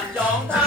านจองท